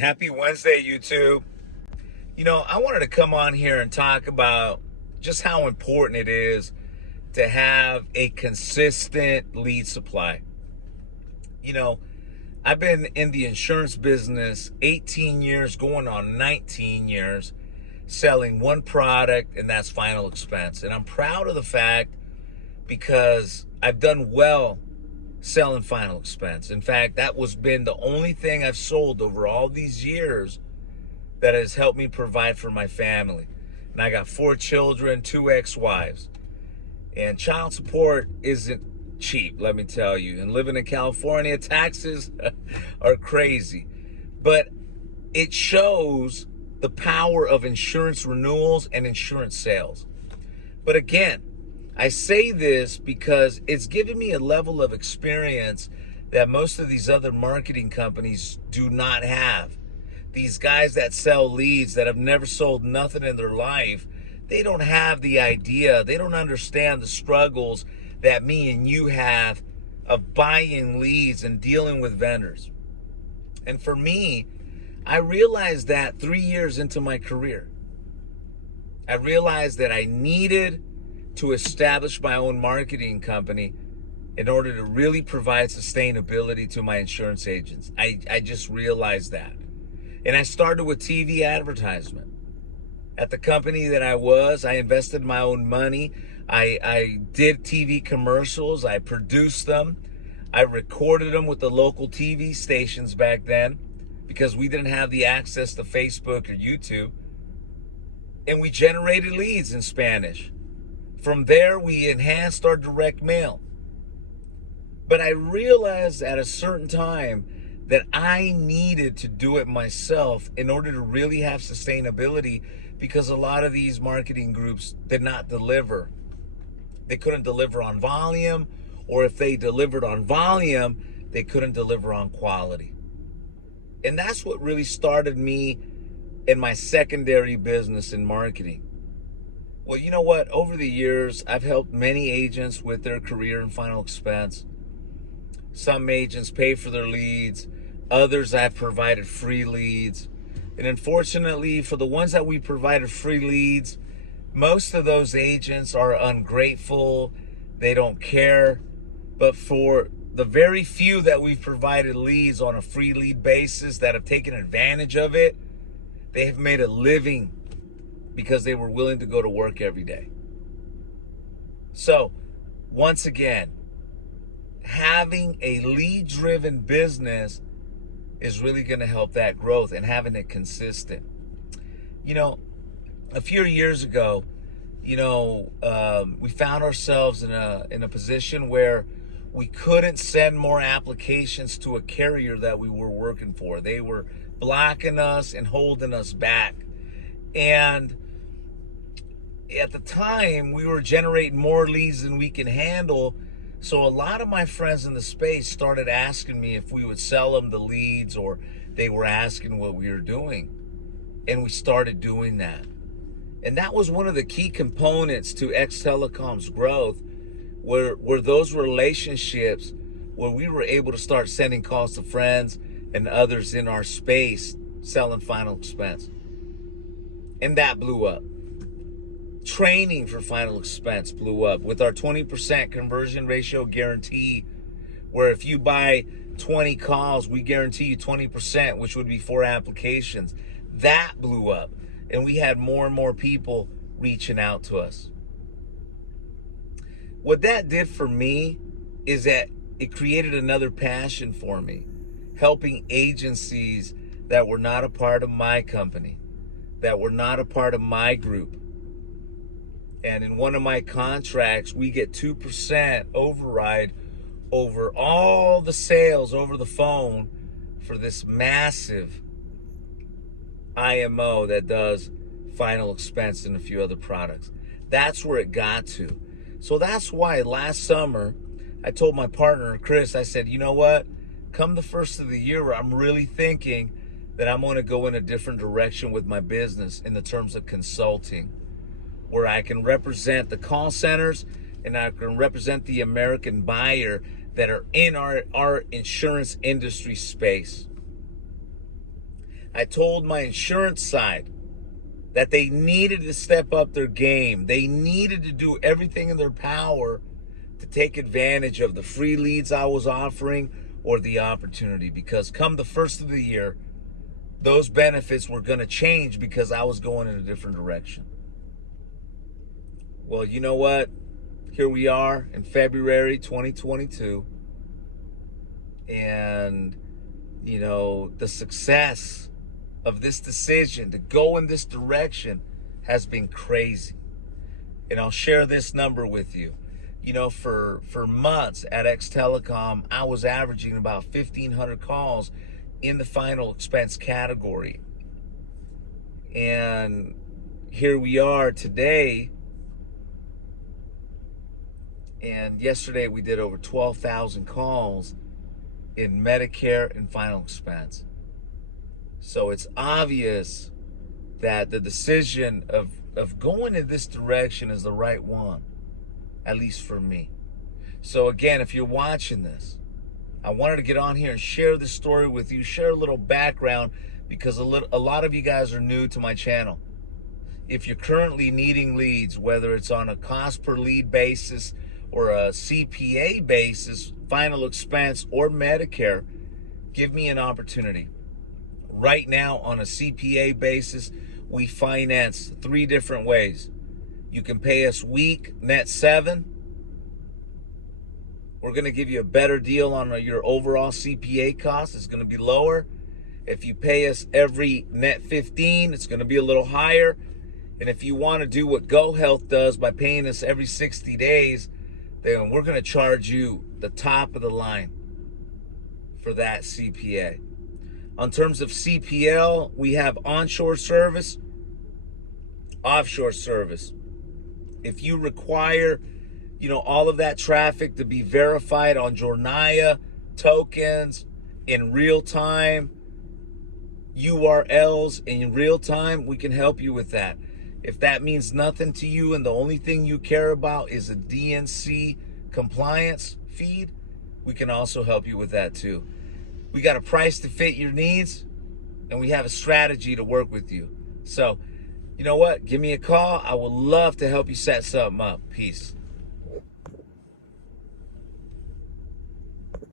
Happy Wednesday, YouTube. I wanted to come on here and talk about just how important it is to have a consistent lead supply. You know, I've been in the insurance business 18 years, going on 19 years, selling one product, and that's final expense. And I'm proud of the fact because I've done well selling final expense. In fact, that was been the only thing I've sold over all these years that has helped me provide for my family. And I got 4 children, 2 ex-wives. And child support isn't cheap, let me tell you. And living in California, taxes are crazy. But it shows the power of insurance renewals and insurance sales. But again, I say this because it's given me a level of experience that most of these other marketing companies do not have. These guys that sell leads that have never sold nothing in their life, they don't have the idea, they don't understand the struggles that me and you have of buying leads and dealing with vendors. And for me, I realized that 3 years into my career. I realized that I needed to establish my own marketing company in order to really provide sustainability to my insurance agents. I just realized that. And I started with TV advertisement. At the company that I invested my own money. I did TV commercials. I produced them. I recorded them with the local TV stations back then because we didn't have the access to Facebook or YouTube. And we generated leads in Spanish. From there, we enhanced our direct mail. But I realized at a certain time that I needed to do it myself in order to really have sustainability because a lot of these marketing groups did not deliver. They couldn't deliver on volume, or if they delivered on volume, they couldn't deliver on quality. And that's what really started me in my secondary business in marketing. Well, you know what? Over the years, I've helped many agents with their career and final expense. Some agents pay for their leads. Others, I've provided free leads. And unfortunately, for the ones that we provided free leads, most of those agents are ungrateful. They don't care. But for the very few that we've provided leads on a free lead basis that have taken advantage of it, they have made a living because they were willing to go to work every day. So, once again, having a lead-driven business is really going to help that growth and having it consistent. A few years ago, we found ourselves in a position where we couldn't send more applications to a carrier that we were working for. They were blocking us and holding us back. And at the time, we were generating more leads than we can handle. So a lot of my friends in the space started asking me if we would sell them the leads, or they were asking what we were doing. And we started doing that. And that was one of the key components to X Telecom's growth, were those relationships where we were able to start sending calls to friends and others in our space selling final expense. And that blew up. Training for final expense blew up with our 20% conversion ratio guarantee, where if you buy 20 calls, we guarantee you 20%, which would be 4 applications. That blew up, and we had more and more people reaching out to us. What that did for me is that it created another passion for me, helping agencies that were not a part of my company, that were not a part of my group. And in one of my contracts, we get 2% override over all the sales over the phone for this massive IMO that does final expense and a few other products. That's where it got to. So that's why last summer, I told my partner, Chris, I said, you know what? Come the first of the year, I'm really thinking that I'm going to go in a different direction with my business in the terms of consulting, where I can represent the call centers and I can represent the American buyer that are in our insurance industry space. I told my insurance side that they needed to step up their game. They needed to do everything in their power to take advantage of the free leads I was offering or the opportunity, because come the first of the year, those benefits were going to change because I was going in a different direction. Well, you know what? Here we are in February 2022, and the success of this decision to go in this direction has been crazy. And I'll share this number with you. For months at X Telecom, I was averaging about 1,500 calls in the final expense category. And here we are today. And yesterday we did over 12,000 calls in Medicare and final expense. So it's obvious that the decision of going in this direction is the right one, at least for me. So again, if you're watching this, I wanted to get on here and share this story with you, share a little background, because a lot of you guys are new to my channel. If you're currently needing leads, whether it's on a cost per lead basis or a CPA basis, final expense, or Medicare, give me an opportunity. Right now, on a CPA basis, we finance 3 different ways. You can pay us week, net 7. We're going to give you a better deal on your overall CPA cost. It's going to be lower. If you pay us every net 15, it's going to be a little higher. And if you want to do what GoHealth does by paying us every 60 days, then we're going to charge you the top of the line for that CPA. On terms of CPL, we have onshore service, offshore service. If you require, all of that traffic to be verified on Jornaya tokens in real time, URLs in real time, we can help you with that. If that means nothing to you and the only thing you care about is a DNC compliance feed, we can also help you with that too. We got a price to fit your needs, and we have a strategy to work with you. So, you know what? Give me a call. I would love to help you set something up. Peace.